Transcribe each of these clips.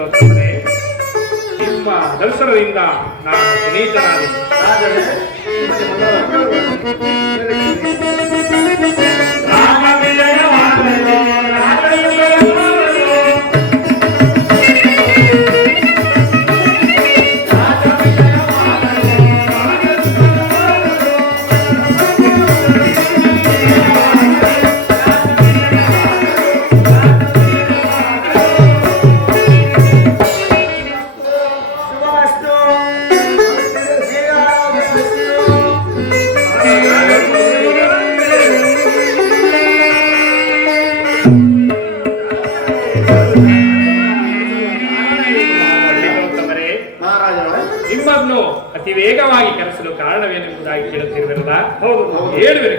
ಪಂಡಿತೋತ್ತಮರೇ, ನಿಮ್ಮ ದರ್ಶನದಿಂದ ನಾನು ಪುನೀತನಾದೆ. ನಿಮ್ಮನ್ನು ಅತಿ ವೇಗವಾಗಿ ಕರೆಸಲು ಕಾರಣವೇನೆಂಬುದಾಗಿ ಕೇಳುತ್ತಿರುವಲ್ಲ? ಹೌದು,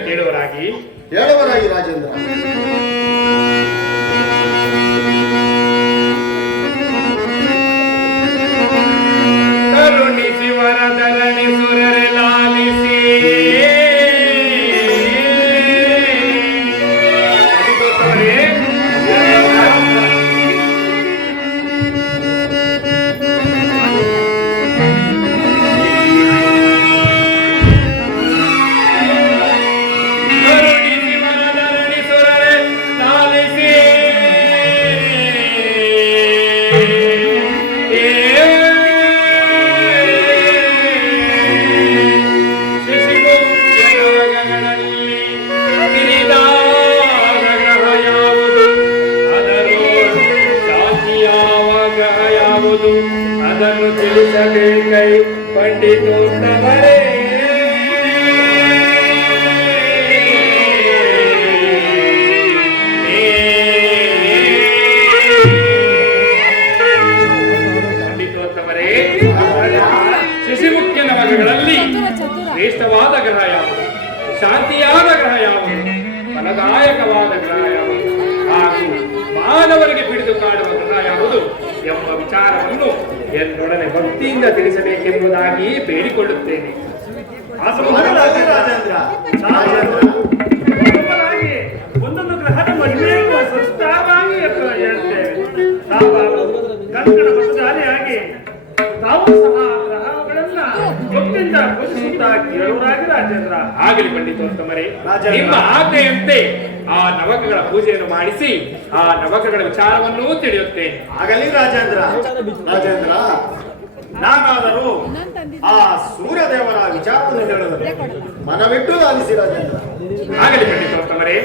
ಕೇಳುವರಾಗಿ ರಾಜೇಂದ್ರ. ಕರುಣಿಸಿ ವರದರಣಿ ಸುರರೆ ಲಾಲಿಸಿ ಅದನ್ನು ತಿಳಿಸಬೇಕೈ ಪಂಡಿತೋತ್ತಮರೇ. ಪಂಡಿತೋತ್ತಮರೇ, ಶಿಶಿಮುಖ್ಯ ನವಗ್ರಹಗಳಲ್ಲಿ ಶ್ರೇಷ್ಠವಾದ ಗ್ರಹ ಯಾವುದು, ಶಾಂತಿಯಾದ ಗ್ರಹ ಯಾವುದು, ಫಲದಾಯಕವಾದ ಗ್ರಹ ಯಾವುದು ಹಾಗೂ ಮಾನವರಿಗೆ ಹಿಡಿದು ಕಾಡುವ ಗ್ರಹ ಯಾವುದು ಎಂಬ ವಿಚಾರವನ್ನು എന്നೊಡನೆ ಭಕ್ತಿಯಿಂದ ತಿಳಿಸಬೇಕೆಂಬುದಾಗಿ ಬೇಡಿಕೊಳ್ಳುತ್ತೇನೆ. ಒಂದೊಂದು ಗ್ರಹದ ಮಹಿಮೆಯನ್ನು ಸೃಷ್ಟಾವಾಗಿ ಹೇಳ್ತೇವೆ. ಕಂಕಣ ಬಸದಾರಿಯಾಗಿ ತಾವು ಸಹ ಗ್ರಹಗಳನ್ನ ಭಕ್ತಿಯಿಂದ ಪೂಜಿಸುತ್ತಾ ಕೇಳುವರಾಗಿ ರಾಜೇಂದ್ರ. ಆಗಲಿ ಪಂಡಿತೋತ್ತಮರೇ, ನಿಮ್ಮ ಆಜ್ಞೆಯಂತೆ ಆ ನವಕಗಳ ಪೂಜೆಯನ್ನು ಮಾಡಿಸಿ ಆ ನವಕಗಳ ವಿಚಾರವನ್ನೂ ತಿಳಿಯುತ್ತೇನೆ. ಆಗಲಿ ರಾಜೇಂದ್ರ. ನಾನಾದರೂ ಆ ಸೂರ್ಯದೇವರ ವಿಚಾರವನ್ನು ಹೇಳುವುದು ಮನವಿಟ್ಟು ಆಲಿಸಿ ರಾಜೇಂದ್ರ. ಆಗಲಿ ಪಂಡಿತೋತ್ತಮರೇ.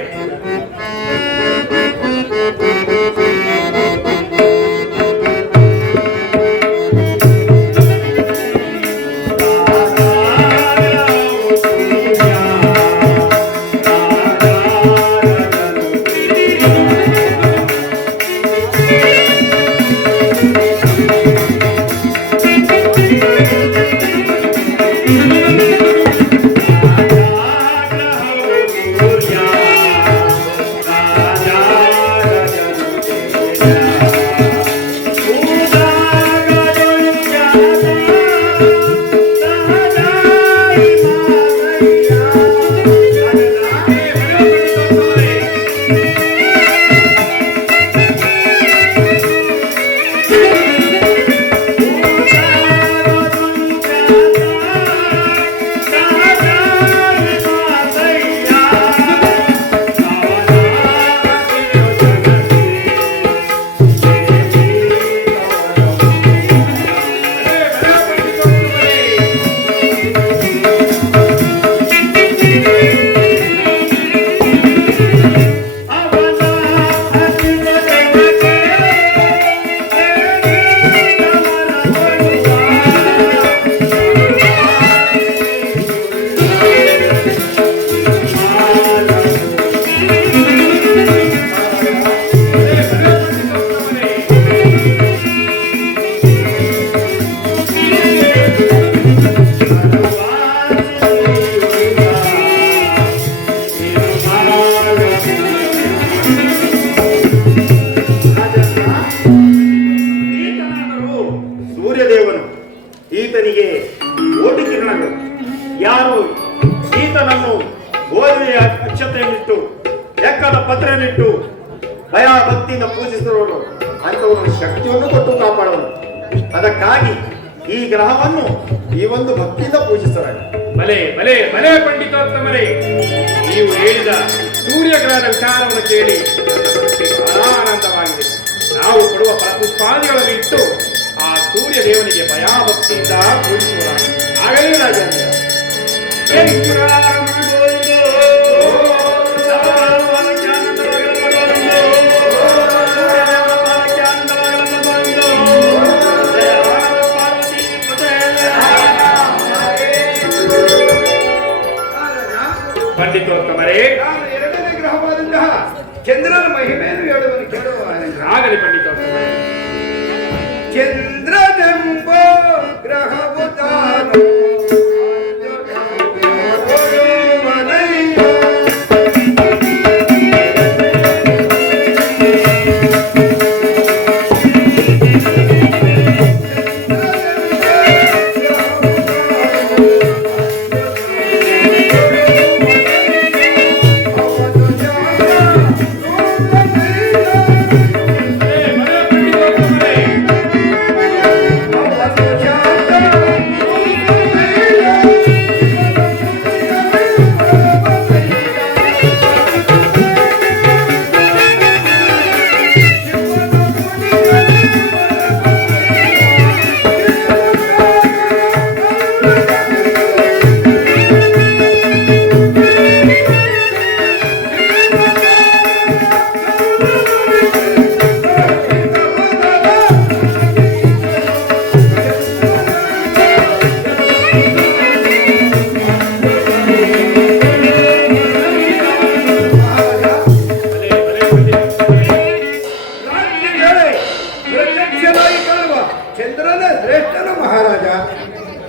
ಅಕ್ಷತೆಯನ್ನಿಟ್ಟು ಎಕ್ಕದ ಪತ್ರೆಯನ್ನಿಟ್ಟು ಭಯ ಭಕ್ತಿಯಿಂದ ಪೂಜಿಸಿದವರು ಅಂತವನ ಶಕ್ತಿಯನ್ನು ಕೊಟ್ಟು ಕಾಪಾಡೋನು. ಅದಕ್ಕಾಗಿ ಈ ಗ್ರಹವನ್ನು ಈ ಒಂದು ಭಕ್ತಿಯಿಂದ ಪೂಜಿಸಲಾಗಿದೆ. ಭಲೆ ಭಲೆ ಭಲೆ ಪಂಡಿತೋತ್ತಮರೇ, ನೀವು ಹೇಳಿದ ಸೂರ್ಯಗ್ರಹದ ವಿಚಾರವನ್ನು ಕೇಳಿ ನನ್ನ ಮನಸ್ಸಿಗೆ ಬಹಳ ಆನಂದವಾಗಿದೆ. ನಾವು ಕೊಡುವ ಫಲಪುಷ್ಪಾದಿಗಳನ್ನು ಇಟ್ಟು ಆ ಸೂರ್ಯ ದೇವನಿಗೆ ಭಯಭಕ್ತಿಯಿಂದ ಪೂಜಿಸುವುದಾಗಿದೆ. ಆಗಲೇ ರಾಜೇಂದ್ರ. ಪಂಡಿತೋತ್ತಮರೇ, ನಾನು ಎರಡನೇ ಗ್ರಹವಾದಂತಹ ಚಂದ್ರನ ಮಹಿಮೆಯನ್ನು ಹೇಳುವನು ಕೇಳುವ. ಆಗಲಿ ಪಂಡಿತೋತ್ತಮರೇ. ಚಂದ್ರನೆಂಬ ಗ್ರಹವು ತಾನು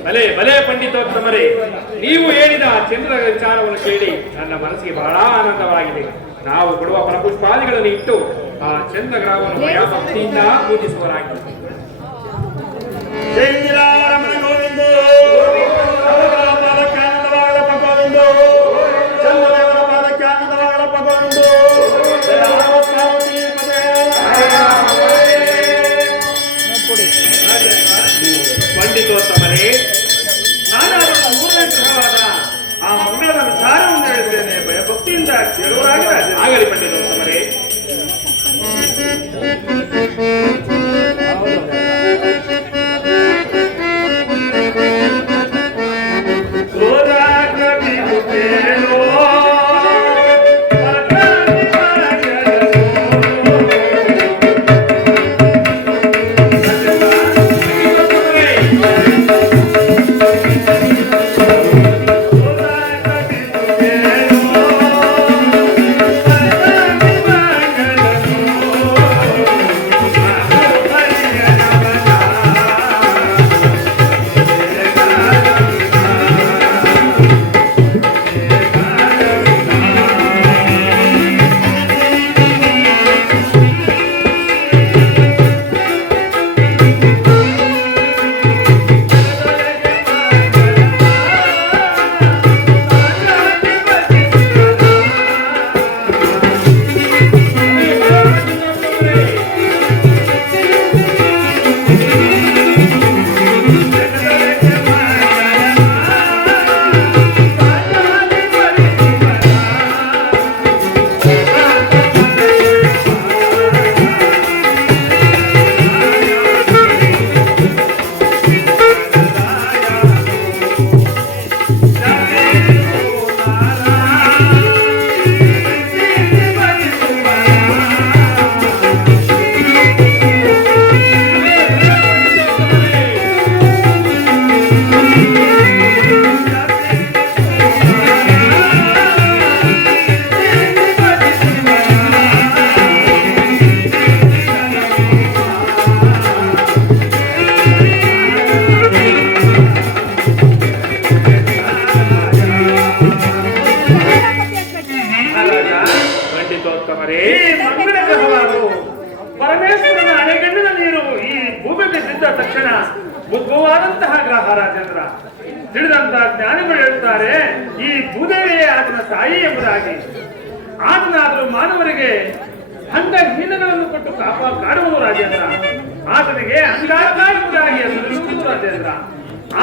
ಭಲೆ ಭಲೆ ಪಂಡಿತೋತ್ತಮರೇ, ನೀವು ಹೇಳಿದ ಚಂದ್ರನ ವಿಚಾರವನ್ನು ಕೇಳಿ ನನ್ನ ಮನಸ್ಸಿಗೆ ಬಹಳ ಆನಂದವಾಗಿದೆ. ನಾವು ಕೊಡುವ ಫಲಪುಷ್ಪಾದಿಗಳನ್ನು ಇಟ್ಟು ಆ ಚಂದ್ರಗ್ರಹವನ್ನು ಭಯಭಕ್ತಿಯಿಂದ ಪೂಜಿಸುವರಾಗಿದೆ. ಪಂಡಿತೋತ್ತಮರೇ, ನಾನಾದ ಮೂರನೇ ಗ್ರಹವಾದ ಆ ಮಂಗಳದ ವಿಚಾರವನ್ನು ಹೇಳಿದ್ದೇನೆ. ಭಯಭಕ್ತಿಯಿಂದ ಕೇಳುವರಾಗಿ ಆಗಲಿ ಪಂಡಿತೋತ್ತಮರೇ. ಉದ್ಭವವಾದಂತಹ ಗ್ರಹ ರಾಜೇಂದ್ರ. ತಿಳಿದಂತಹ ಜ್ಞಾನಿಗಳು ಹೇಳ್ತಾರೆ ಈ ಭೂದೇವಿಯೇ ಆತನ ತಾಯಿ ಎಂಬುದಾಗಿ. ಆತನಾದರೂ ಮಾನವರಿಗೆ ಅಂಗ ಹೀನಗಳನ್ನು ಕೊಟ್ಟು ಕಾಡುವುದು ರಾಜೇಂದ್ರ. ಆತನಿಗೆ ಅಂಗಾಕಾರವಾಗಿ ಹೆಸರಿಸುವುದು ರಾಜೇಂದ್ರ.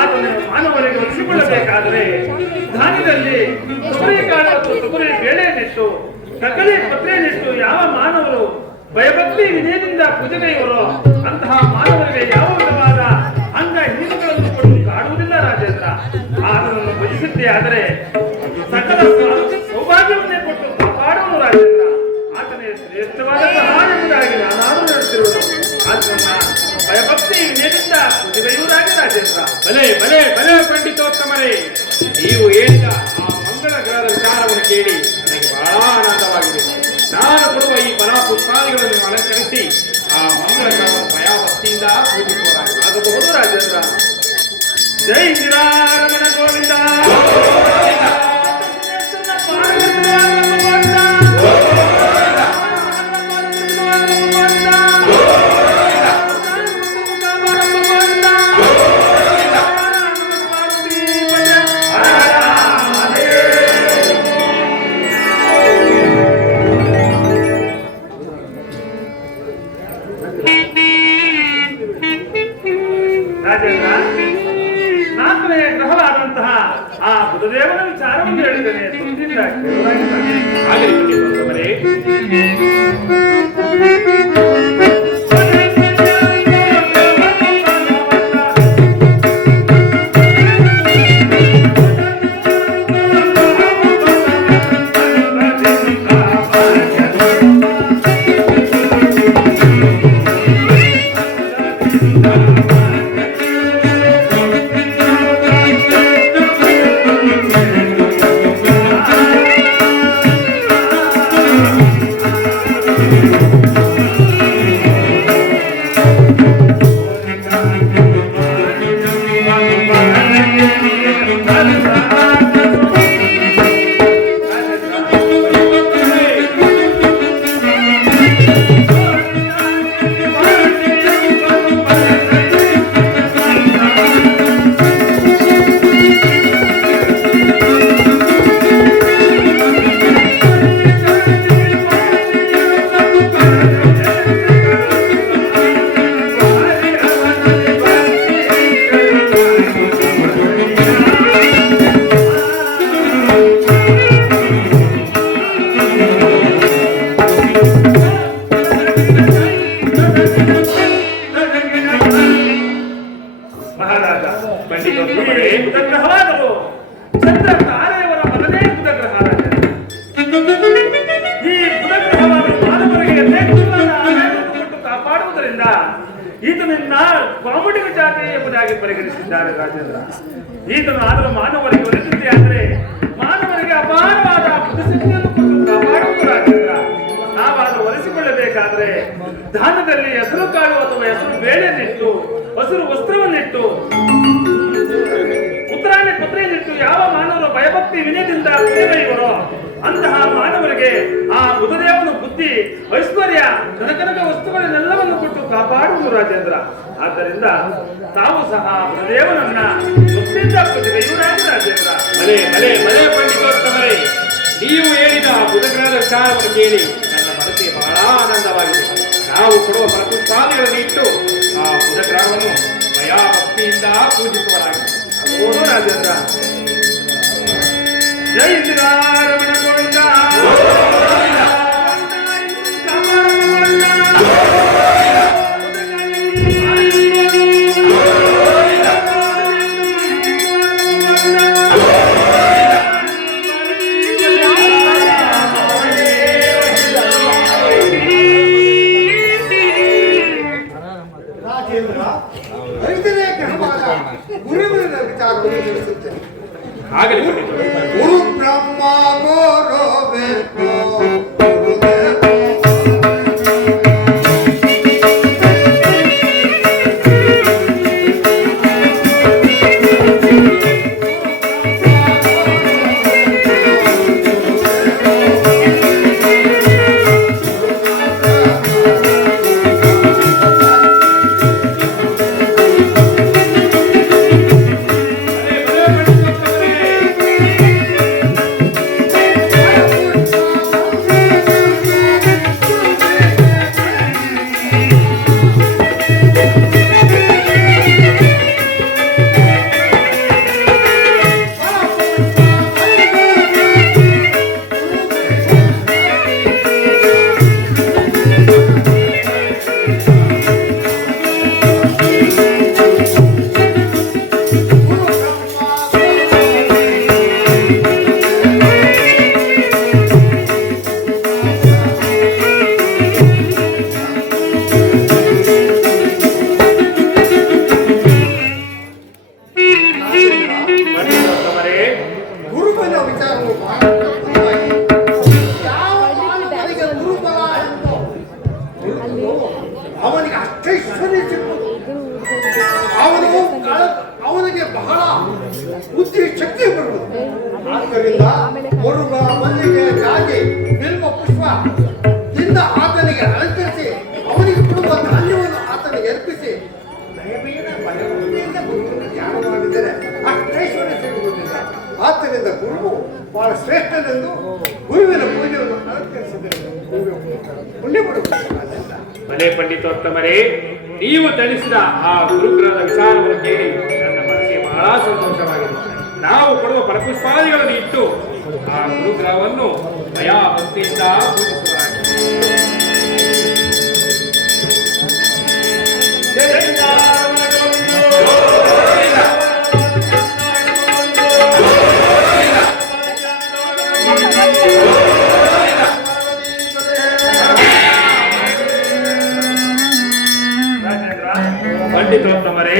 ಆತನ ಮಾನವರಿಗೆ ಒಲಿಸಿಕೊಳ್ಳಬೇಕಾದರೆ ಧಾನ್ಯದಲ್ಲಿ ತೊಗರಿ ಕಾಳು ಅಥವಾ ತೊಗರಿ ಬೇಳೆಯನ್ನಿಟ್ಟು ಕಕಲಿ ಪತ್ರೆಯನ್ನಿಟ್ಟು ಯಾವ ಮಾನವರು ಭಯಭಕ್ತಿ ವಿನಯದಿಂದ ಪೂಜೆಗೈವರೋ ಅಂತಹ ಮಾನವರಿಗೆ ಯಾವ ವಿಧವಾದ ಅಂಗ ಹೀನಗಳನ್ನು ಕೊಟ್ಟು ಕಾಡುವುದಿಲ್ಲ ರಾಜೇಂದ್ರ. ಆತನನ್ನು ಭಜಿಸಿದ್ದೇ ಆದರೆ ಸಕಲ ಸೌಭಾಗ್ಯವನ್ನೇ ಕೊಟ್ಟು ಕಾಪಾಡುವುದು ರಾಜೇಂದ್ರ. ಆತನೇ ಶ್ರೇಷ್ಠವಾದ ಸಹಾಯ ಎಂಬುದಾಗಿ ನಾನಾದರೂ ನಡೆಸಿರುವುದು. ಆತನನ್ನ ಭಯಭಕ್ತಿ ವಿನಯದಿಂದ ಪೂಜೆಗೈಯುವುದಾಗಿ ರಾಜೇಂದ್ರ. ಬಲೆ ಬಲೆ ಬಲೆ ಪಂಡಿತೋತ್ತಮರೇ, ನೀವು ಹೇಳಿದ ಆ ಮಂಗಳ ಗ್ರಹದ ವಿಚಾರವನ್ನು ಕೇಳಿ ನನಗೆ ಬಹಳ ಆನಂದವಾಗಿದೆ. ನಾನು ಕೊಡುವ ಈ ಫಲಪುಷ್ಪಾದಿಗಳನ್ನು ಅಲಂಕರಿಸಿ ಆ ಮಂಗಳ ಗ್ರಹವನ್ನು ಭಯಭಕ್ತಿಯಿಂದ ಪೂಜಿಸುವುದಾಗಬಹುದು ರಾಜೇಂದ್ರ. ಜೈ ಶ್ರೀರಾಮನ ಗೋವಿಂದ. ರಾಜೇಂದ್ರ, ನಾಲ್ಕನೆಯ ಗ್ರಹವಾದಂತಹ ಆ ಬುಧದೇವನ ವಿಚಾರವನ್ನು ಹೇಳಿದ್ದೇನೆ. ಸುದ್ದಿಯಿಂದ ಆಗಲಿ ಪಂಡಿತೋತ್ತಮರೇ. ಮಹಾರಾಜ, ಪಂಡಿತೋತ್ತಮರೇ, ಬುಧಗ್ರಹವಾದವು ಚಂದ್ರ ತಾರೆಯವರ ಮಗನೇ ಬುಧಗ್ರಹ ರಾಜೇಂದ್ರ. ಈ ಬುಧಗ್ರಹವಾದ ಮಾನವರಿಗೆ ಯಥೇಚ್ಛವಾದ ಆದಾಯವನ್ನು ಕೊಟ್ಟು ಕಾಪಾಡುವುದರಿಂದ ಈತನನ್ನ ಕಾಮುಡಿಗ ಜಾತಿ ಎಂಬುದಾಗಿ ಪರಿಗಣಿಸಿದ್ದಾರೆ ರಾಜೇಂದ್ರ. ಈತನು ಆದರೂ ಮಾನವರಿಗೆ ಒಲಿಸಿದ್ದೇ ಆದರೆ ಮಾನವರಿಗೆ ಅಪಾರವಾದ ಬುದ್ಧಿಶಕ್ತಿಯನ್ನು ಕೊಟ್ಟು ಕಾಪಾಡುವುದು ರಾಜೇಂದ್ರ. ನಾವಾದರೂ ಒಲಿಸಿಕೊಳ್ಳಬೇಕಾದ್ರೆ ಧಾನ್ಯದಲ್ಲಿ ಹೆಸರು ಕಾಳು ಅಥವಾ ಹೆಸರು ಬೇಳೆಯನ್ನಿಟ್ಟು ಹಸಿರು ವಸ್ತ್ರವನ್ನಿಟ್ಟು ಉತ್ತರಾಯಣ ಪತ್ರೆಯನ್ನಿಟ್ಟು ಯಾವ ಮಾನವರು ಭಯಭಕ್ತಿ ವಿನಯದಿಂದ ಪೂಜೆಗೈವರೋ ಅಂತಹ ಮಾನವರಿಗೆ ಆ ಬುಧದೇವನ ಬುದ್ಧಿ ಐಶ್ವರ್ಯ ಕನಕನಕ ವಸ್ತುಗಳನ್ನೆಲ್ಲವನ್ನು ಕೊಟ್ಟು ಕಾಪಾಡುವುದು ರಾಜೇಂದ್ರ. ಆದ್ದರಿಂದ ತಾವು ಸಹ ಬುಧದೇವನನ್ನ ಭಕ್ತಿಯಿಂದ ಪೂಜೆಗೈಯುವುದಾಗಿ ರಾಜೇಂದ್ರ. ಬಲೆ ಬಲೆ ಬಲೆ ಪಂಡಿತೋತ್ತಮರೇ, ನೀವು ಹೇಳಿದ ಬುಧಗ್ರಹದ ವಿಚಾರವನ್ನು ಕೇಳಿ ನನ್ನ ಮನಸ್ಸಿಗೆ ಬಹಳ ಆನಂದವಾಗಿದೆ. ನಾವು ಕೊಡುವ ಫಲಪುಷ್ಪಾದಿಗಳನ್ನು ಇಟ್ಟು ಆ ಬುಧಗ್ರಹವನ್ನು ಭಯಭಕ್ತಿಯಿಂದ ಪೂಜಿಸುವರಾಗಿದೆ. ಓದು ರಾಜೇಂದ್ರ. ಜೈ ಶ್ರೀರಾಮನ ಗೋವಿಂದ. ರಾಜೇಂದ್ರ, ಐದನೇ ಗ್ರಹವಾದ ಗುರುವಿನ ವಿಚಾರವನ್ನು ತಿಳಿಸುತ್ತೇನೆ. ಆಗಲಿ ಪಂಡಿತರು. ಗುರು ಬ್ರಹ್ಮ ಬಹಳ ಶ್ರೇಷ್ಠನೆಂದು ಗುರುವಿನ ಪೂಜೆಯನ್ನು ಅಲಂಕರಿಸಿದರು. ಪುಣ್ಯ ಪಡಬೇಕು ರಾಜೇಂದ್ರ. ಭಲೇ ಪಂಡಿತೋತ್ತಮರೇ, ನೀವು ತಿಳಿಸಿದ ಆ ಗುರುಗ್ರಹದ ವಿಚಾರವನ್ನು ಕೇಳಿ ನನ್ನ ಮನಸ್ಸಿಗೆ ಬಹಳ ಸಂತೋಷವಾಗಿದೆ. ನಾವು ಕೊಡುವ ಫಲಪುಷ್ಪಾದಿಗಳನ್ನು ಇಟ್ಟು ಆ ಗುರುಗ್ರಹವನ್ನು ಭಯ ಭಕ್ತಿಯಿಂದ ಪೂಜಿಸುವುದಾಗಿದೆ. ಪಂಡಿತೋತ್ತಮರೇ,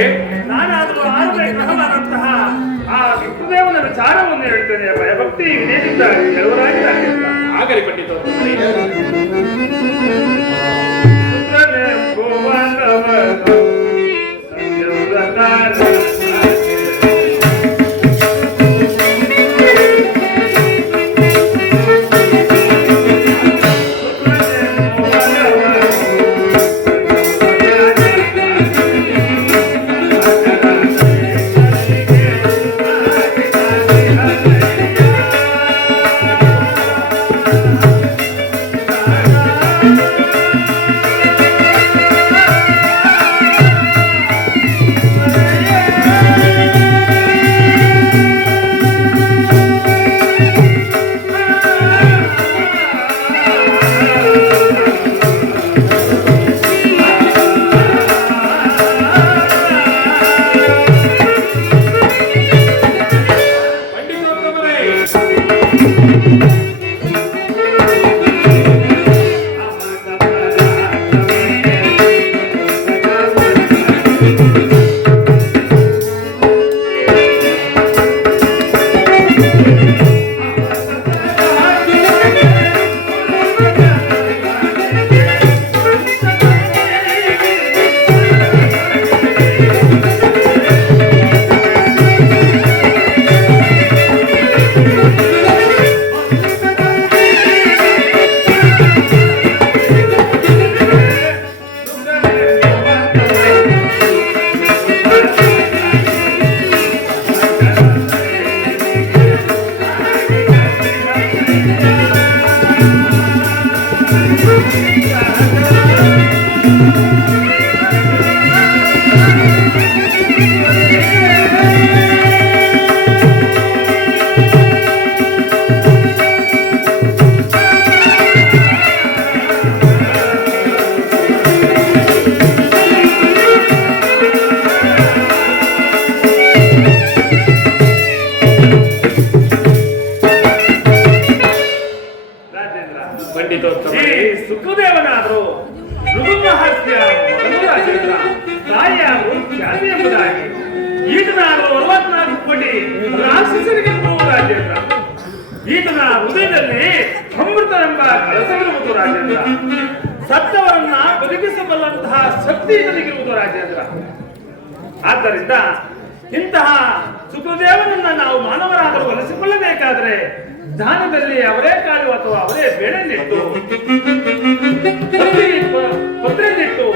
ನಾನಾದರೂ ಆರನೇ ಗ್ರಹವಾದಂತಹ ಆ ವಿಷ್ಣುದೇವನ ವಿಚಾರವನ್ನು ಹೇಳ್ತೇನೆ. ಭಯಭಕ್ತಿ ವಿನಯದಿಂದ ಕೆಲವರಾಗಿ ರಾಜೇಂದ್ರ. ಆಗಲಿ ಪಂಡಿತೋತ್ತಮರೇ. ಈ ಸುಖದೇವನಾದರೂ ಮೃದುಮಹಾಸ್ಯ ಮೊದಲು ರಾಜೇಂದ್ರ, ತಾಯಿಯಾದರೂ ಖ್ಯಾತಿ ಎಂಬುದಾಗಿ ಈತನಾದರೂ 64 ಕೋಟಿ ರಾಕ್ಷಸರಿಗೆ ರಾಜೇಂದ್ರ. ಈತನ ಹೃದಯದಲ್ಲಿ ಅಮೃತವೆಂಬ ಕಳಸವಿರುವುದು ರಾಜೇಂದ್ರ. ಸತ್ತವರನ್ನ ಬದುಕಿಸಬಲ್ಲಂತಹ ಶಕ್ತಿ ಈತನಿಗಿರುವುದು ರಾಜೇಂದ್ರ. ಆದ್ದರಿಂದ ಇಂತಹ ಸುಖದೇವನನ್ನ ನಾವು ಮಾನವರಾದರೂ ಒಲಿಸಿಕೊಳ್ಳಬೇಕಾದ್ರೆ ದಾನದಲ್ಲಿ ಅವರೇ ಕಾಳು ಅಥವಾ ಅವರೇ ಬೇಳೆನ್ನಿಟ್ಟು ಪತ್ರೆಯನ್ನಿಟ್ಟು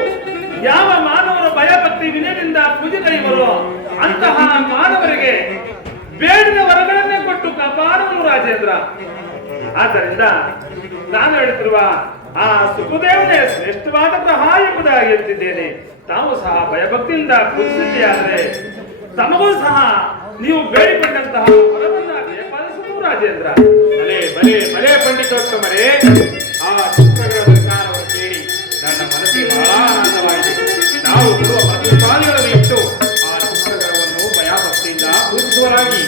ಯಾವ ಮಾನವರು ಭಯಭಕ್ತಿ ವಿನಯದಿಂದ ಪೂಜೆ ಕೈವರೋ ಅಂತಹ ಮಾನವರಿಗೆ ಬೇಡಿದ ವರಗಳನ್ನೇ ಕೊಟ್ಟು ಕಾಪಾಡುವನು ರಾಜೇಂದ್ರ. ಆದ್ದರಿಂದ ನಾನು ಹೇಳುತ್ತಿರುವ ಆ ಸುಖದೇವನೇ ಶ್ರೇಷ್ಠವಾದ ಗ್ರಹ ಎಂಬುದಾಗಿ ಹೇಳ್ತಿದ್ದೇನೆ. ತಾವು ಸಹ ಭಯಭಕ್ತಿಯಿಂದ ಪೂಜಿಸಿದೆಯಾದರೆ ತಮಗೂ ಸಹ ನೀವು ಬೇಡಿಕೊಂಡಂತಹ ವರವನ್ನ ಬೇಪಾಲಿಸುವುದು ರಾಜೇಂದ್ರ. ಭಲೇ ಭಲೇ ಭಲೇ ಪಂಡಿತೋತ್ತಮರೇ, ಆ ಚಿತ್ರಗಳ ವಿಚಾರವನ್ನು ಕೇಳಿ ನನ್ನ ಮನಸ್ಸಿಗೆ ಬಹಳ ಆನಂದವಾಯಿತು. ನಾವು ಕೊಡುವ ಪ್ರತಿಪಾದಿಗಳನ್ನು ಇಟ್ಟು ಆ ಚಿತ್ರಗಳನ್ನು ಭಯಭಕ್ತಿಯಿಂದ ಪೂಜಿಸುವರಾಗಿ.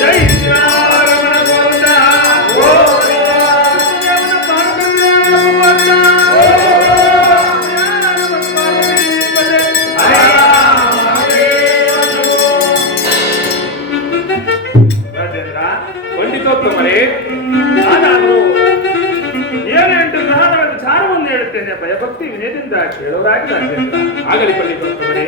ಜೈ ಶ್ರೀರಾಮನ ಗೋವಿಂದ. ಪಂಡಿತೋತ್ತಮರೇ, ನಾನಾದರೂ 7-8 ಗ್ರಹಗಳ ವಿಚಾರವನ್ನು ಹೇಳುತ್ತೇನೆ. ಭಯಭಕ್ತಿ ವಿನಯದಿಂದ ಕೇಳೋರಾಗಿ ರಾಜೇಂದ್ರ. ಆಗಲಿ ಪಂಡಿತೋತ್ತಮರೇ.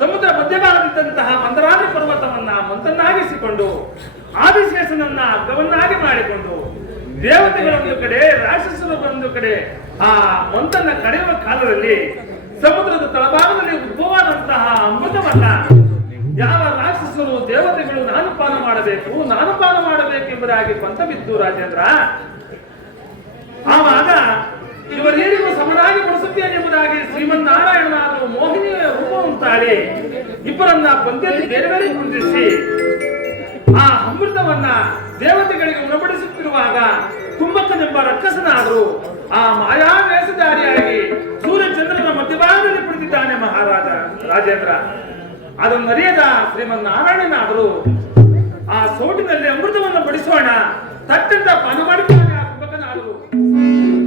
ಸಮುದ್ರ ಮಧ್ಯಭಾಗದಿದ್ದಂತಹ ಮಂದರಾಜ ಪರ್ವತವನ್ನ ಮಂತನ್ನಾಗಿಸಿಕೊಂಡು ಆದಿಶೇಷನನ್ನ ಅಗ್ಗವನ್ನಾಗಿ ಮಾಡಿಕೊಂಡು ದೇವತೆಗಳೊಂದು ಕಡೆ ರಾಕ್ಷಸರು ಒಂದು ಕಡೆ ಆ ಮಂತನ್ನ ಕಳೆಯುವ ಕಾಲದಲ್ಲಿ ಸಮುದ್ರದ ತಳಭಾಗದಲ್ಲಿ ಉದ್ಭವವಾದಂತಹ ಅಮೃತವನ್ನ ಯಾವ ರಾಕ್ಷಸರು ದೇವತೆಗಳು ನಾನು ಪಾನ ಮಾಡಬೇಕೆಂಬುದಾಗಿ ಪಂಥ ಬಿದ್ದು ರಾಜೇಂದ್ರ, ಆವಾಗ ಇವರೇನಿಗೂ ಸಮನಾಗಿ ಬಳಸುತ್ತೇನೆ ಎಂಬುದಾಗಿ ಶ್ರೀಮನ್ನಾರಾಯಣನಾದರೂ ಮೋಹಿನಿಯ ರೂಪವನ್ನು ತಾಳಿ ಇಬ್ಬರನ್ನ ಪಂದ್ಯದಲ್ಲಿ ಬೇರೆ ಬೇರೆ ಕುಂದಿರಿಸಿ ಆ ಅಮೃತವನ್ನ ದೇವತೆಗಳಿಗೆ ಉಣಬಡಿಸುತ್ತಿರುವಾಗ ಕುಂಭಕನೆಂಬ ರಕ್ಕಸನಾದರೂ ಆ ಮಾಯಾವೇಷಧಾರಿಯಾಗಿ ಸೂರ್ಯಚಂದ್ರನ ಮಧ್ಯಭಾಗದಲ್ಲಿ ಕುಳಿತಿದ್ದಾನೆ ಮಹಾರಾಜ ರಾಜೇಂದ್ರ. ಅದನ್ನು ಅರಿಯದ ಶ್ರೀಮನ್ನಾರಾಯಣನಾದರೂ ಆ ಸೋಟಿನಲ್ಲಿ ಅಮೃತವನ್ನು ಬಡಿಸೋಣ ತಟ್ಟಂತ ಪಾನ ಮಾಡಿದ್ದಾನೆ ಆ ಕುಂಭಕನಾದರೂ.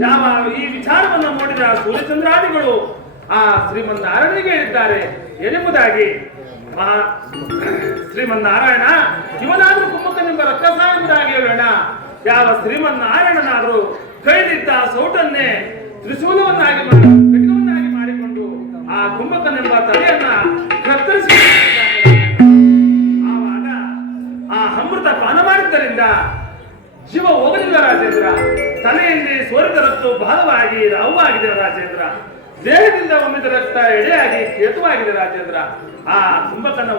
ಯಾವ ಈ ವಿಚಾರವನ್ನು ನೋಡಿದ ಸೂರ್ಯಚಂದ್ರಾದಿಗಳು ಆ ಶ್ರೀಮನ್ನಾರಾಯಣನಿಗೆ ಹೇಳಿದ್ದಾರೆ ಏನೆಂಬುದಾಗಿ, ಶ್ರೀಮನ್ನಾರಾಯಣ ಇವನಾದ್ರೂ ಕುಂಭಕನೆಂಬ ರಕ್ಕಸ ಎಂಬುದಾಗಿ ಹೇಳೋಣ. ಯಾವ ಶ್ರೀಮನ್ನಾರಾಯಣನಾದರೂ ಕೈದಿದ್ದ ಸೌಟನ್ನೇ ತ್ರಿಶೂಲವನ್ನಾಗಿ ಮಾಡಿಕೊಂಡು ಆ ಕುಂಭಕನೆಂಬ ತಲೆಯನ್ನ ಕತ್ತರಿಸಿ ಆವಾಗ ಆ ಅಮೃತ ಪಾನ ಮಾಡಿದ್ದರಿಂದ ಜೀವ ಹೋಗಲಿಲ್ಲ ರಾಜೇಂದ್ರ. ತಲೆಯಲ್ಲಿ ಸೋರಿದ ರಕ್ತ ಬಹಳವಾಗಿ ರಾವಾಗಿದೆ ರಾಜೇಂದ್ರ. ದೇಹದಿಂದ ಒಮ್ಮಿದ ರಕ್ತ ಎಡೆಯಾಗಿ ಕೇತುವಾಗಿದೆ ರಾಜೇಂದ್ರ. ಆ ಕುಂಭಕನ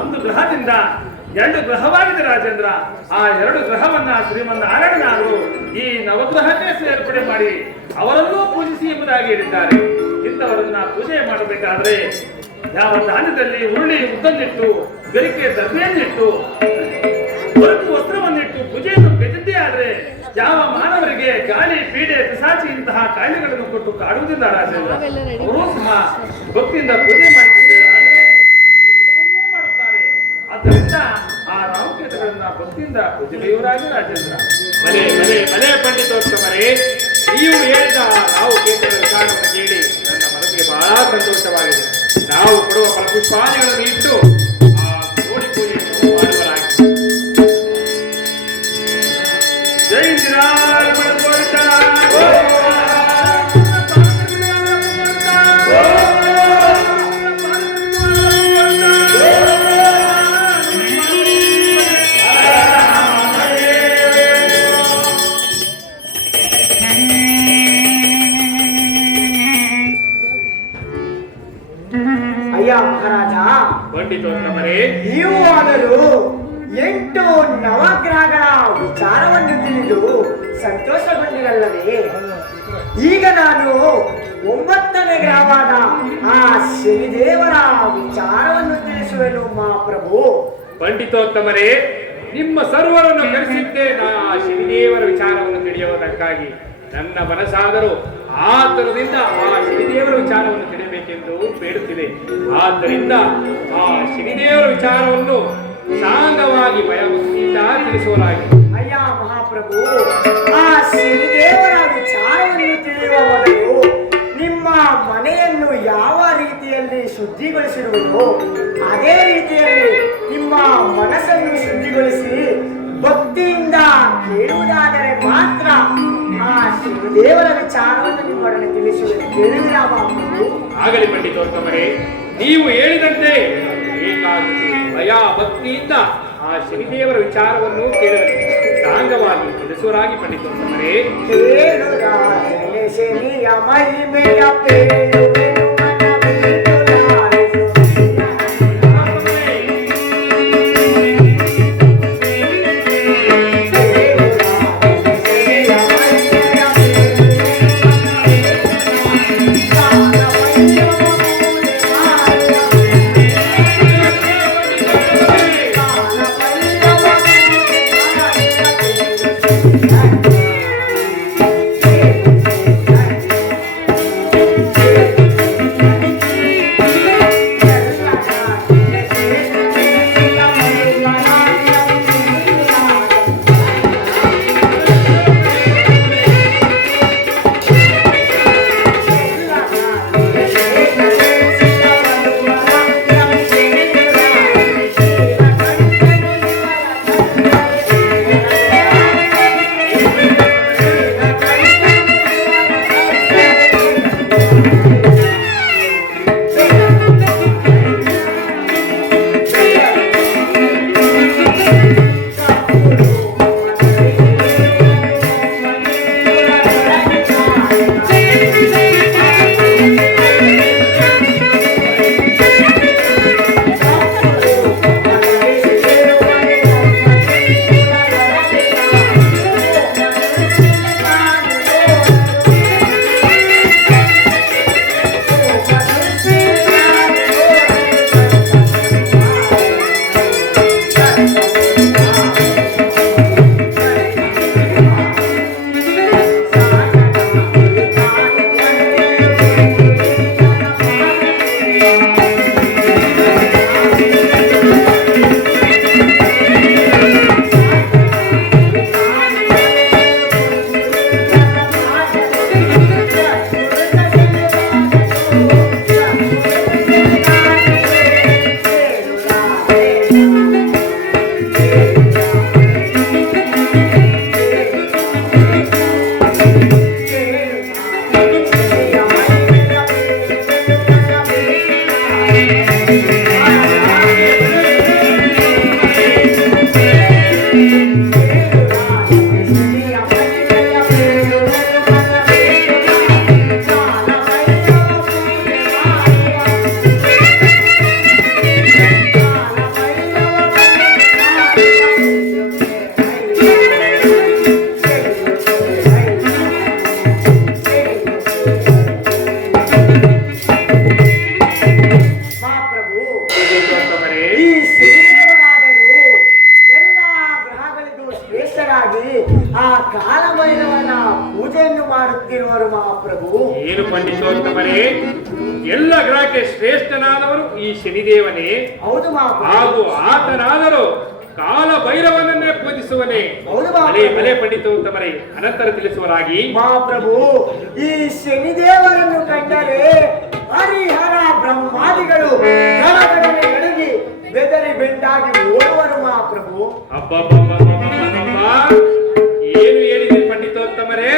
ಒಂದು ಗ್ರಹದಿಂದ 2 ಗ್ರಹವಾಗಿದೆ ರಾಜೇಂದ್ರ. ಆ 2 ಗ್ರಹವನ್ನ ಶ್ರೀಮನ್ನಾರಾಯಣನಾದರು ಈ ನವಗ್ರಹಕ್ಕೆ ಸೇರ್ಪಡೆ ಮಾಡಿ ಅವರನ್ನೂ ಪೂಜಿಸಿ ಎಂಬುದಾಗಿ ಹೇಳಿದ್ದಾರೆ. ಇಂಥವರನ್ನ ಪೂಜೆ ಮಾಡಬೇಕಾದ್ರೆ ಯಾವ ದಾನದಲ್ಲಿ ಉರುಳಿ ಉದ್ದನ್ನಿಟ್ಟು ಗರಿಕೆ ದರ್ಭೆಯನ್ನಿಟ್ಟು ಹೊರಟು ವಸ್ತ್ರವನ್ನಿಟ್ಟು ಪೂಜೆಯನ್ನು ಬೆಳೆದಿದ್ದೇ ಆದ್ರೆ ಯಾವ ಮಾನವರಿಗೆ ಗಾಳಿ ಪೀಡೆ ಪಿಸಾಚಿ ಇಂತಹ ಕಾಯಿಲೆಗಳನ್ನು ಕೊಟ್ಟು ಕಾಡುವುದಿಲ್ಲ ರಾಜೇಂದ್ರ. ಅವರೂ ಸಹ ಭಕ್ತಿಯಿಂದ ಪೂಜೆ ಮಾಡುತ್ತಾರೆ. ಆದ್ದರಿಂದ ಆ ರಾಮಕೇತಗಳನ್ನ ಭಕ್ತಿಯಿಂದ ಪೂಜೆಯವರಾಗಿ ರಾಜೇಂದ್ರ. ಮನೆ ಪಂಡಿತೋತ್ತಮರೇ, ನೀವು ಹೇಳಿದ ರಾಮಕೇತಗಳ ವಿಚಾರವನ್ನು ಕೇಳಿ ನನ್ನ ಮನಸ್ಸಿಗೆ ಬಹಳ ಸಂತೋಷವಾಗಿದೆ. ನಾವು ಕೊಡುವ ಫಲಪುಷ್ಪಾದಿಗಳನ್ನು ಇಟ್ಟು ಆ ಜೋಡಿ ಪೂಜೆಯನ್ನು ಮಾಡುವರಾಗಿ. ಜೈ ಅಯ್ಯ ಮಹಾರಾಜ, ಪಂಡಿತೋತ್ತಮರೇ, ನೀವು ಆದರೂ 8 ನವಗ್ರಹಗಳ ವಿಚಾರವನ್ನು ತಿಳಿದು ಸಂತೋಷಗೊಂಡಿರಲ್ಲವೇ? ಈಗ ನಾನು 9ನೇ ಗ್ರಹವಾದ ಆ ಶನಿದೇವರ ವಿಚಾರವನ್ನು ತಿಳಿಸುವೆನು ಮಹಾಪ್ರಭು. ಪಂಡಿತೋತ್ತಮರೇ, ನಿಮ್ಮ ಸರ್ವರನ್ನು ಕರೆಸಿದ್ದೇ ನಾ ಶನಿದೇವರ ವಿಚಾರವನ್ನು ತಿಳಿಯುವುದಕ್ಕಾಗಿ. ನನ್ನ ಮನಸ್ಸಾದರೂ ಆತುರದಿಂದ ಆ ಶನಿದೇವರ ವಿಚಾರವನ್ನು ತಿಳಿಯಬೇಕೆಂದು ಬೇಡುತ್ತಿದೆ. ಆದ್ದರಿಂದ ಆ ಶನಿದೇವರ ವಿಚಾರವನ್ನು ಸಾಂಗವಾಗಿ ಭಯಭಕ್ತಿಯಿಂದ ತಿಳಿಸುವಲಾಗಿ. ಅಯ್ಯ ಮಹಾಪ್ರಭು, ಆ ಶನಿದೇವರ ವಿಚಾರವನ್ನು ತಿಳಿಯುವ ಮೊದಲು ನಿಮ್ಮ ಮನೆಯನ್ನು ಯಾವ ರೀತಿಯಲ್ಲಿ ಶುದ್ಧಿಗೊಳಿಸಿರುವುದು ಅದೇ ರೀತಿಯಲ್ಲಿ ನಿಮ್ಮ ಮನಸ್ಸನ್ನು ಶುದ್ಧಿಗೊಳಿಸಿ ಭಕ್ತಿಯಿಂದ ಕೇಳುವುದಾದರೆ ಮಾತ್ರ ಆ ಶಿವದೇವರ ವಿಚಾರವನ್ನು ನಿಮ್ಮೊಡನೆ ತಿಳಿಸುವುದು. ಕೇಳುವಿರಾ ಮಹಾಪ್ರಭು? ಆಗಲಿ ಪಂಡಿತೋತ್ತಮರೇ, ನೀವು ಹೇಳಿದಂತೆ ಏಕಾಗ್ರತೆ ಭಯ ಭಕ್ತಿಯಿಂದ ಆ ಶನಿದೇವರ ವಿಚಾರವನ್ನು ಕೇಳಲಿ. ಸಾಂಗವಾಗಿ ತಿಳಿಸುವರಾಗಿ ಪಂಡಿತೋತ್ತಮರೇ. ಶನಿಯ ಮಹಿಮೆಯ ಪೇಳುವೆನು ಹೇಳುತ್ತಿರುವರು ಮಹಾಪ್ರಭು? ಏನು ಪಂಡಿತೋತ್ತಮರೇ, ಎಲ್ಲ ಗ್ರಹಕ್ಕೆ ಶ್ರೇಷ್ಠನಾದವರು ಈ ಶನಿದೇವನೇ. ಹೌದು ಮಹಾಪ್ರಭು. ಹಾಗೂ ಆತನಾದರೂ ಕಾಲ ಭೈರವನನ್ನೇ ಪೂಜಿಸುವನೇ. ಹೌದು ಭಲೇ ಮಹಾಪ್ರಭು. ಭಲೇ ಪಂಡಿತೋತ್ತಮರೇ, ಅನಂತರ ತಿಳಿಸುವರಾಗಿ. ಮಹಾಪ್ರಭು, ಈ ಶನಿದೇವರನ್ನು ಕಂಡರೆ ಹರಿಹರ ಬ್ರಹ್ಮಾದಿಗಳು ಗಣಗಣನೆ ನಡುಗಿ ಬೆದರಿ ಬೆಂಡಾಗಿ ಓಡುವರು ಮಹಾಪ್ರಭು. ಅಬ್ಬಬ್ಬಬ್ಬಬ್ಬಬ್ಬಬ್ಬ, ಏನು ಹೇಳಿದೆ ಪಂಡಿತೋತ್ತಮರೇ?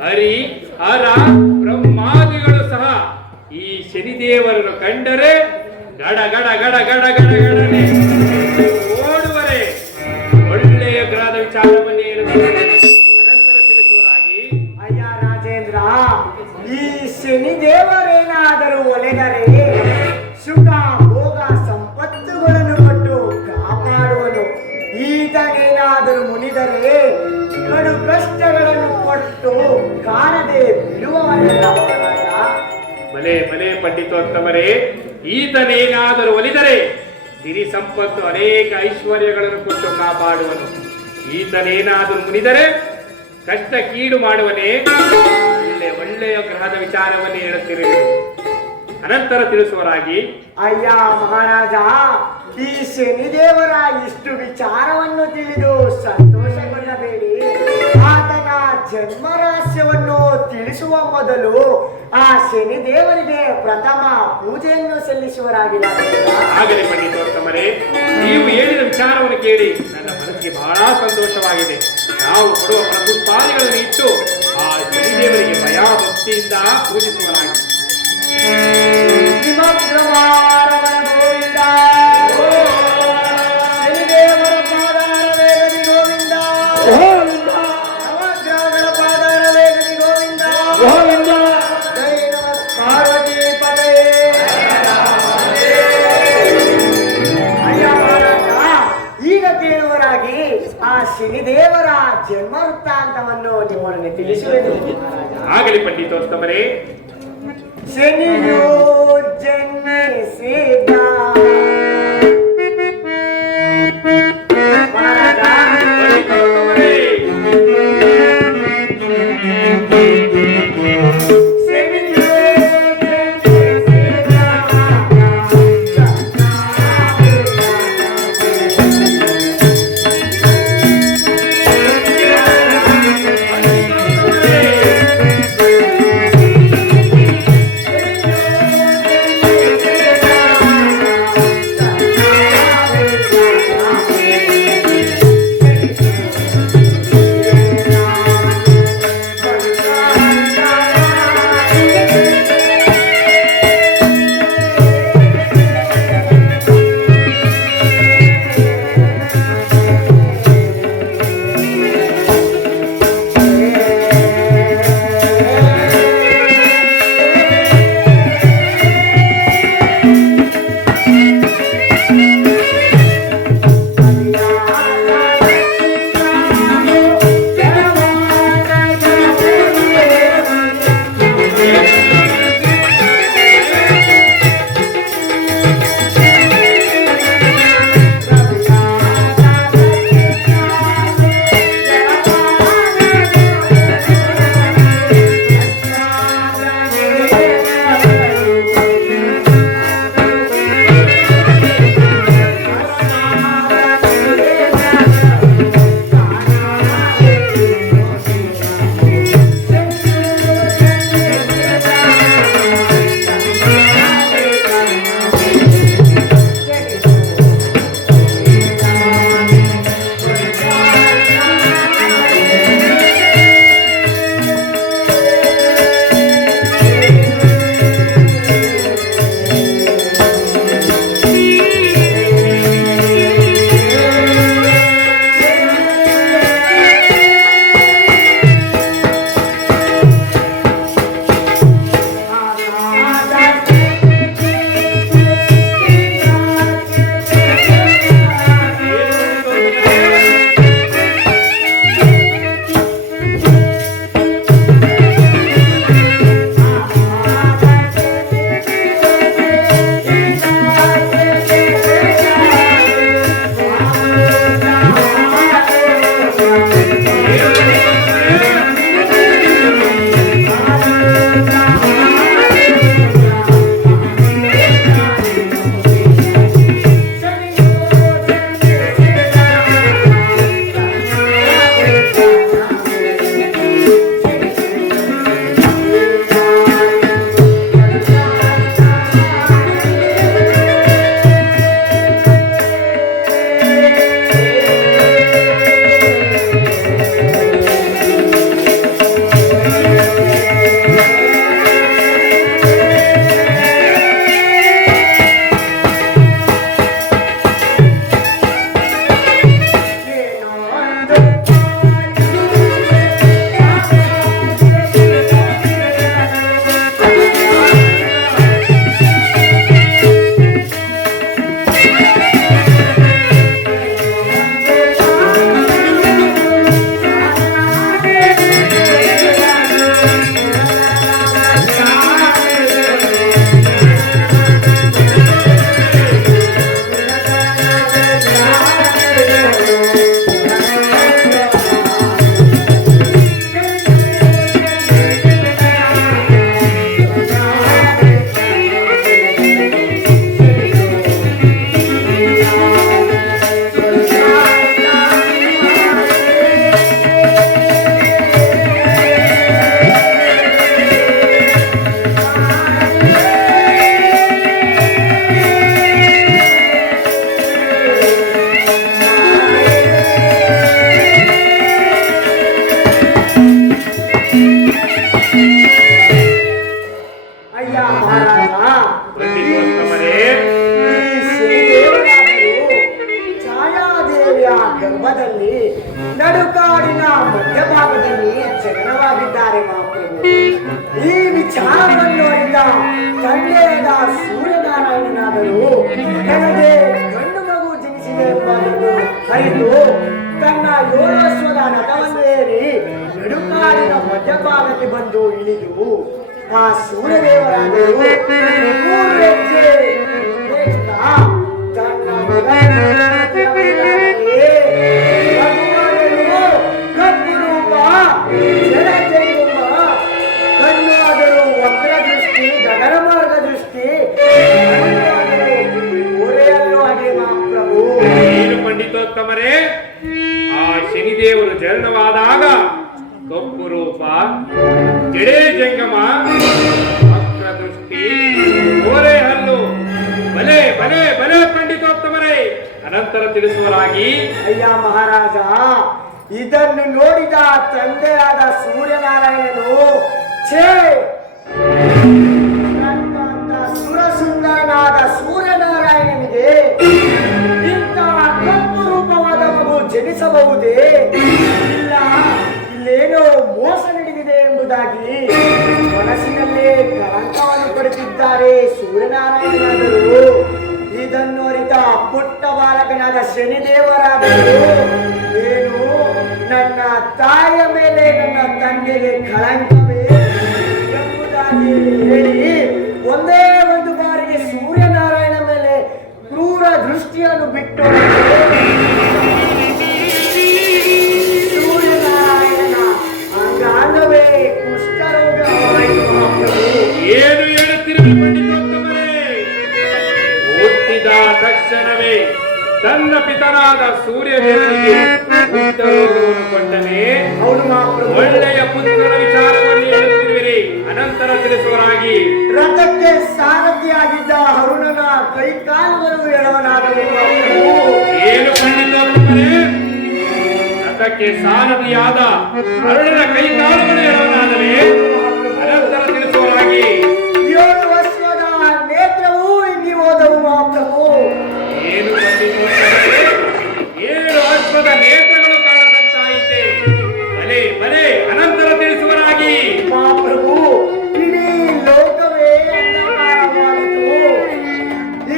ಹರಿ ಹರ ಬ್ರಹ್ಮಾದಿಗಳು ಸಹ ಈ ಶನಿದೇವರನ್ನು ಕಂಡರೆ ಗಡ ಗಡ ಗಡ ಗಡ ಗಡ ಗಡನೆ ಓಡುವರೆ. ಒಳ್ಳೆಯ ಗ್ರಹದ ವಿಚಾರವನ್ನೇ ಹೇಳುತ್ತಾರೆ. ಅನಂತರ ತಿಳಿಸುವರಾಗಿ. ಅಯ್ಯ ರಾಜೇಂದ್ರ, ಈ ಶನಿದೇವರೇನಾದರೂ ಒಲೆದರೆ ಸುಖ ಭೋಗ ಸಂಪತ್ತುಗಳನ್ನು ಕೊಟ್ಟು ಕಾಪಾಡುವನು. ಈತನೇನಾದರೂ ಮುನಿದರೆ ಕಡು ಕಷ್ಟಗಳನ್ನು ಕೊಟ್ಟು ಕಾಣದೆ ಬಿಡುವವನಲ್ಲ ಮಹಾರಾಜ. ಭಲೇ ಭಲೇ ಪಂಡಿತೋತ್ತಮರೇ, ಈತನೇನಾದರೂ ಒಲಿದರೆ ಸಿರಿ ಸಂಪತ್ತು ಅನೇಕ ಐಶ್ವರ್ಯಗಳನ್ನು ಕೊಟ್ಟು ಕಾಪಾಡುವನು. ಈತನೇನಾದರೂ ಮುನಿದರೆ ಕಷ್ಟ ಕೀಡು ಮಾಡುವನೇ. ಒಳ್ಳೆಯ ಗ್ರಹದ ವಿಚಾರವನ್ನೇ ಹೇಳುತ್ತಿರುವೆ. ಅನಂತರ ತಿಳಿಸುವರಾಗಿ. ಅಯ್ಯ ಮಹಾರಾಜ, ಈ ಶನಿದೇವರ ಇಷ್ಟು ವಿಚಾರವನ್ನು ತಿಳಿದು ಸಂತೋಷಗೊಳ್ಳಬೇಡಿ. ಆತನ ಜನ್ಮ ರಹಸ್ಯವನ್ನು ತಿಳಿಸುವ ಮೊದಲು ಆ ಶನಿದೇವರಿಗೆ ಪ್ರಥಮ ಪೂಜೆಯನ್ನು ಸಲ್ಲಿಸುವರಾಗಿಲ್ಲ. ಆಗಲಿ ಪಂಡಿತೋತ್ತಮರೇ, ನೀವು ಹೇಳಿದ ವಿಚಾರವನ್ನು ಕೇಳಿ ನನ್ನ ಮನಸ್ಸಿಗೆ ಬಹಳ ಸಂತೋಷವಾಗಿದೆ. ನಾವು ಕೊಡುವ ಪ್ರಪುಷ್ಪಾದಿಗಳನ್ನು ಇಟ್ಟು ಆ ಶನಿದೇವರಿಗೆ ಭಯ ಭಕ್ತಿಯಿಂದ ಪೂಜಿಸುವರಾಗಿ. ಗೋವಿಂದ, ಶನಿದೇವರ ಪಾದಾರ ವೇಗದಿ ಗೋವಿಂದ, ನವಗ್ರಹಗಳ ಪಾದಾರ ವೇಗದಿ ಗೋವಿಂದ, ಜೈ ನಮಃ ಪಾರ್ವತಿ ಪದಯೇ. ಅಯ್ಯ ಮಹಾರಾಜ, ಈಗ ಕೇಳುವರಾಗಿ ಆ ಶನಿದೇವರ ಜನ್ಮ ವೃತ್ತಾಂತವನ್ನು ನಿಮ್ಮೊಡನೆ ತಿಳಿಸುವೆನು ಮಹಾರಾಜ. ಆಗಲಿ ಪಂಡಿತೋತ್ತಮರೇ. ಶನಿಯು ಜನ್ಮಿಸಿದ ಮಹಾರಾಜ, ಪಂಡಿತೋತ್ತಮರೇ, ಶನಿಯು ಜನ್ಮಿಸಿದ ನಡುಕಾಡಿನ ಮಧ್ಯಭಾಗದಲ್ಲಿ ಜನನವಾಗಿದ್ದಾರೆ ಮಹಾಪ್ರಭು. ಈ ವಿಚಾರವನ್ನು ಅರಿತ ತಂದೆಯಾದ ಸೂರ್ಯನಾರಾಯಣನಾದರೂ ನನಗೆ ಗಂಡು ಮಗು ಜನಿಸಿದೆ ಎಂಬುದನ್ನು ಅರಿತು ತನ್ನ 7 ವರ್ಷದ ರಥವನ್ನು ಏರಿ ನಡುಕಾಡಿನ ಮಧ್ಯಭಾಗಕ್ಕೆ ಬಂದು ಇಳಿದು ಆ ಸೂರ್ಯದೇವರಾದರೂ 3 ಹೆಜ್ಜೆ ನೇಗ್ತಾ ತನ್ನ ಮಗನನ್ನು ಕಪ್ಪು ರೂಪ ಜಡಜಂಗುಮ ಕಣ್ಣಾದರೂ ವಕ್ರ ದೃಷ್ಟಿ ಗಗನ ಮಾರ್ಗ ದೃಷ್ಟಿ ಒರೆಯಲ್ಲೂ ಹಾಗೆ ಮಹಾಪ್ರಭು. ಏನು ಪಂಡಿತೋತ್ತಮರೇ, ಆ ಶನಿದೇವರು ಜನನವಾದಾಗ ಕಪ್ಪು ರೂಪ, ಜಡೇ ಜಂಗಮ, ವಕ್ರ ದೃಷ್ಟಿ, ಓರೆ ಹಲ್ಲು, ಬಲೆ ಬಲೆ ಬಲೆ ಪಂಡಿತೋತ್ತಮರೇ, ಅನಂತರ ತಿಳಿಸುವರಾಗಿ. ಅಯ್ಯ ಮಹಾರಾಜ, ಇದನ್ನು ನೋಡಿದ ತಂದೆಯಾದ ಸೂರ್ಯನಾರಾಯಣನು ಛೇ, ನನ್ನಂತ ಸುರಸುಂದರನಾದ ಸೂರ್ಯನಾರಾಯಣನಿಗೆ ಇಂತಹ ಕಪ್ಪು ರೂಪವಾದ ಮಗು ಜನಿಸಬಹುದೇ? ಇಲ್ಲ, ಇಲ್ಲೇನೋ ಮೋಸ ನಡೆದಿದೆ ಎಂಬುದಾಗಿ ಮನಸ್ಸಿನಲ್ಲೇ ಕಳಂಕವನ್ನು ಪಡೆದಿದ್ದಾರೆ ಸೂರ್ಯನಾರಾಯಣನಾದರೂ. ಇದನ್ನು ಅರಿತ ಪುಟ್ಟ ಬಾಲಕನಾದ ಶನಿದೇವರಾದರೂ ಏನು ನನ್ನ ತಾಯಿಯ ಮೇಲೆ ನನ್ನ ತಂದೆಗೆ ಕಳಂಕವೇ ಎಂಬುದಾಗಿ ಹೇಳಿ ಒಂದೇ ಒಂದು ಬಾರಿಗೆ ಸೂರ್ಯನಾರಾಯಣ ಮೇಲೆ ಕ್ರೂರ ದೃಷ್ಟಿಯನ್ನು ಬಿಟ್ಟು ಸೂರ್ಯನಾರಾಯಣನ ಅಂಗಾಂಗವೇ ಕುಷ್ಠರೋಗವಾಯಿತು ಮಹಾಪ್ರಭು. ಏನು ಹೇಳುತ್ತಿರುವೆ ಪಂಡಿತೋತ್ತಮರೇ? ಹುಟ್ಟಿದ ತಕ್ಷಣವೇ ತನ್ನ ಪಿತನಾದ ಸೂರ್ಯದೇವನಿಗೆ ಪುತ್ರರೋಗವನ್ನು ಕೊಟ್ಟನೆ. ಹೌದು ಮಹಾಪ್ರಭು. ಒಳ್ಳೆಯ ಪುತ್ರನ ವಿಚಾರವನ್ನು ಹೇಳುತ್ತಿರುವಿರಿ, ಅನಂತರ ತಿಳಿಸುವರಾಗಿ. ರಥಕ್ಕೆ ಸಾರಥಿಯಾಗಿದ್ದ ಅರುಣನ ಕೈಕಾಲುಗಳು ಎಳವನಾದವು. ಏನು ಪಂಡಿತೋತ್ತಮರೇ? ರಥಕ್ಕೆ ಸಾರಥಿಯಾದ ಅರುಣನ ಕೈಕಾಲುಗಳು ಎಳವನಾದರೆ ಅನಂತರ ತಿಳಿಸುವರಾಗಿ. 7 ವರ್ಷದ ನೇತ್ರವೂ ಹಿಂಗಿ ಹೋದವು ಮಹಾಪ್ರಭು. ಏನು ಪಂಡಿತೋತ್ತಮರೇ? 7 ಅಶ್ವದ ನೇತ್ರಗಳು ಕಾಣದಂತಾಯಿತೆ. ಬಲೆ ಬಲೆ, ಅನಂತರ ತಿಳಿಸುವರಾಗಿ. ಮಹಾಪ್ರಭು, ಇಡೀ ಲೋಕವೇ ಅಂಧಕಾರವಾಯಿತು.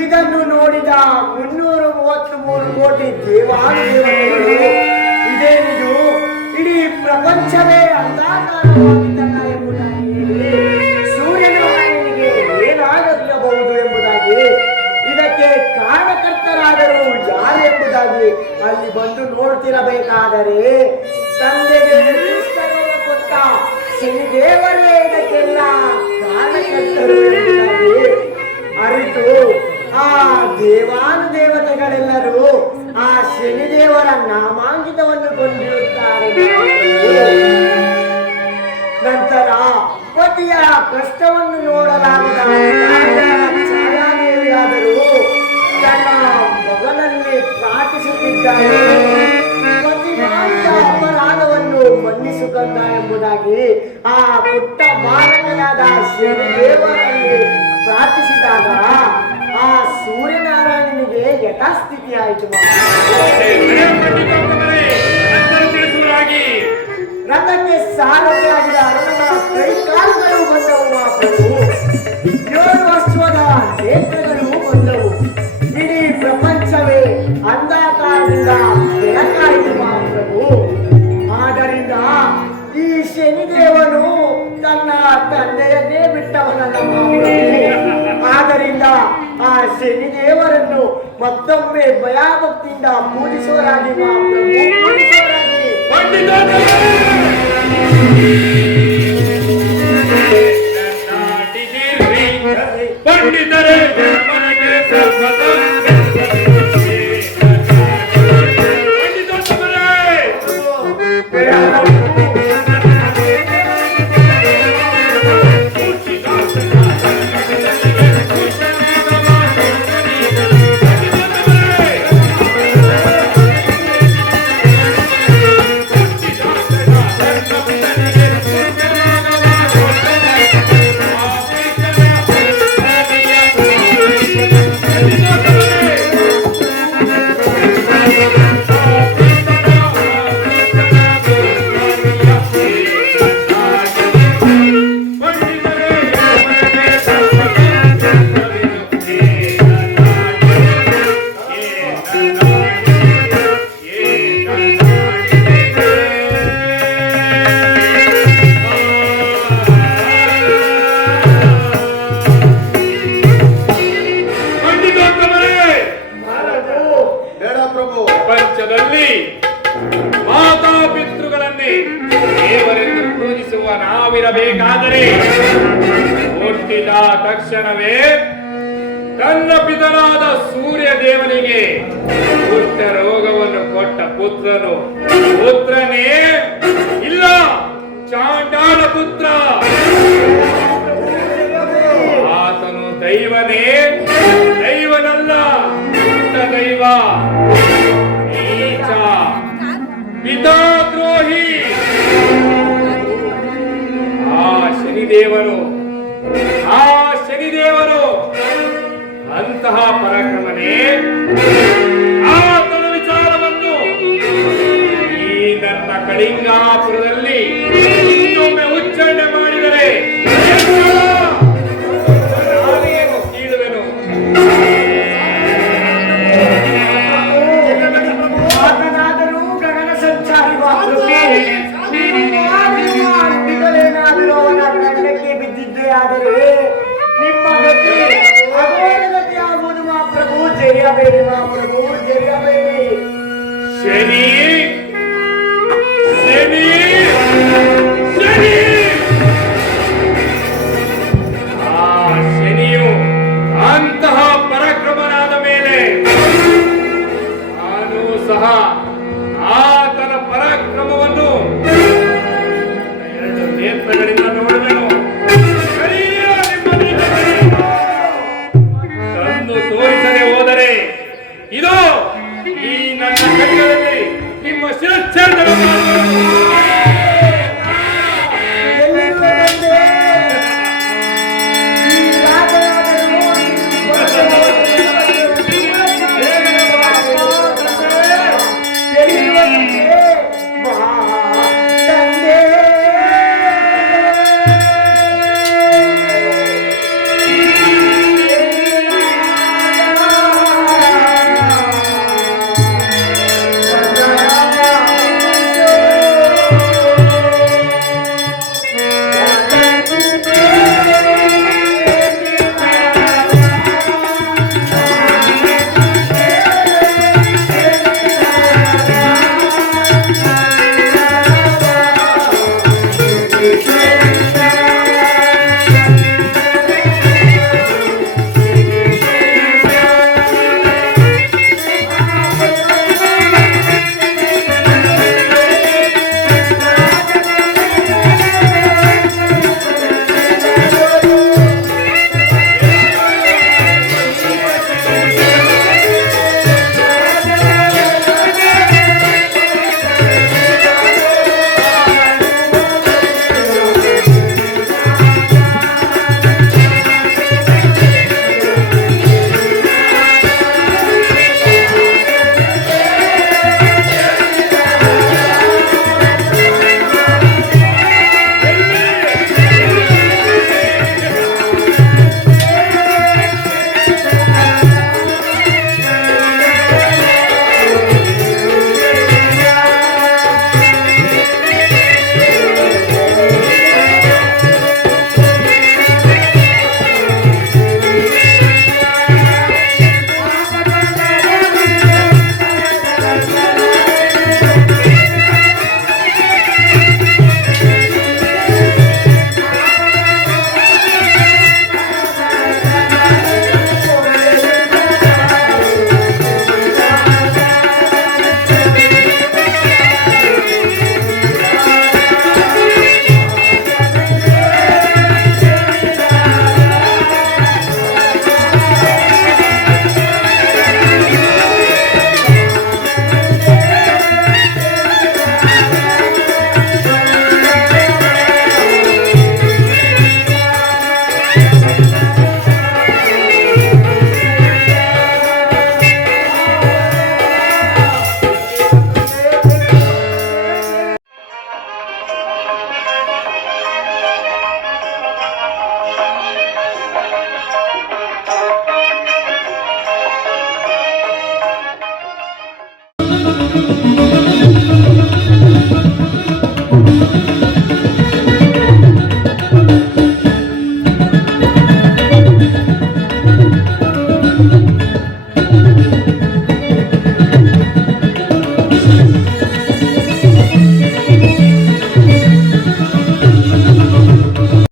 ಇದನ್ನು ನೋಡಿದ 333 ಕೋಟಿ ದೇವಾನುದೇವತೆಗಳು ಇದೇನಿದು, ಇಡೀ ಪ್ರಪಂಚವೇ ಅಂಧಕಾರವಾಗಿದ್ದಲ್ಲ ಎಂಬುದಾಗಿ ಹೇಳಿ ಸೂರ್ಯನಾರಾಯಣನಿಗೆ ಏನಾಗದಿರಬಹುದು ಎಂಬುದಾಗಿ, ಇದಕ್ಕೆ ಕಾರಣಕರ್ತರಾದರೂ ಯಾರೆಂಬುದಾಗಿ ಅಲ್ಲಿ ಬಂದು ನೋಡ್ತಿರಬೇಕಾದರೆ ತಂದೆಗೆ ದುಷ್ಟರೋಗ ಕೊಟ್ಟ ಶನಿದೇವರೇ ಇದಕ್ಕೆಲ್ಲ ಕಾರಣಕರ್ತರು ಎಂಬುದಾಗಿ ಅರಿತು ಆ ದೇವಾನುದೇವತೆಗಳೆಲ್ಲರೂ ಆ ಶನಿದೇವರ ನಾಮಾಂಕಿತವನ್ನು ಕೊಂಡಿರುತ್ತಾರೆ. ನಂತರ ಪತಿಯ ಕಷ್ಟವನ್ನು ನೋಡಲಾಗದ ಛಾಯಾದೇವಿಯಾದರೂ ತನ್ನ ಮಗನಲ್ಲಿ ಪ್ರಾರ್ಥಿಸುತ್ತಿದ್ದಾಳೆ. ಪತಿ ಮಾಡಿದ ಅಪರಾಧವನ್ನು ಮನ್ನಿಸು ಕಂದ ಎಂಬುದಾಗಿ ಆ ಪುಟ್ಟ ಬಾಲಕನಾದ ಶನಿದೇವರಲ್ಲಿ ಪ್ರಾರ್ಥಿಸಿದಾಗ ಆ ಸೂರ್ಯನಾರಾಯಣನಿಗೆ ಯಥಾಸ್ಥಿತಿ ಆಯಿತು. ಅನಂತರ ತಿಳಿಸುವರಾಗಿ. ರಥಕ್ಕೆ ಸಾರಥಿಯಾಗಿದ ಅರುಣನ ಕೈಕಾಲುಗಳು ಬಂದವು ಮಹಾಪ್ರಭು. 7 ವರ್ಷದ ನೇತ್ರಗಳು ಬಂದವು. ಇಡೀ ಪ್ರಪಂಚವೇ ಅಂಧಕಾರದಿಂದ ಬೆಳಕಾಯಿತು ಮಹಾಪ್ರಭು. ಆದ್ದರಿಂದ ಈ ಶನಿದೇವನು ತನ್ನ ತಂದೆಯನ್ನೇ ಬಿಟ್ಟವನಲ್ಲ ಮಹಾಪ್ರಭು. ಆದ್ದರಿಂದ ಆ ಶನಿದೇವರನ್ನು ಮತ್ತೊಮ್ಮೆ ಭಯಭಕ್ತಿಯಿಂದ ಪೂಜಿಸುವರಾಗಿ ಮಹಾಪ್ರಭು, ಪೂಜಿಸುವರಾಗಿ. ಪಂಡಿತರೇ ಮನಗೆ ತೀರಬೇಕಾದರೆ ಹುಟ್ಟಿದ ತಕ್ಷಣವೇ ತನ್ನ ಪಿತನಾದ ಸೂರ್ಯ ದೇವನಿಗೆ ಹುಟ್ಟ ರೋಗವನ್ನು ಕೊಟ್ಟ ಪುತ್ರನೇ ಇಲ್ಲ ಚಾಂಡಾಲ ಪುತ್ರ. ಆತನು ದೈವನೇ, ದೈವನಲ್ಲ, ಪುಟ್ಟ ದೈವ, ನೀಚ, ಪಿತಾದ್ರೋಹಿ. ಆ ಶನಿದೇವರು ಅಂತಹ ಪರಾಕ್ರಮನೇ ಆತನ ವಿಚಾರವನ್ನು ಈ ನನ್ನ ಕಳಿಂಗಾಪುರದಲ್ಲಿ ಇನ್ನೊಮ್ಮೆ ಉಚ್ಚಾರಣೆ ಮಾಡಿದರೆ ನಾನೇನು ಕೀಳುವೆನು. ಆತನಾದರೂ ಗಗನ ಸಂಚಾರಿ ಏನಾದರೂ ಅವನ ಕಂಡಕ್ಕೆ ಬಿದ್ದಿದ್ದೇ ಆದರೆ ನಿಮ್ಮ ಗತಿ ಅಘೋರ ಗತಿ ಆಗುವುದು ಮಹಾಪ್ರಭು. ಜರಿಯಬೇಡಿ ಮಹಾಪ್ರಭು, ಜರಿಯಬೇಡಿ. ಶನಿ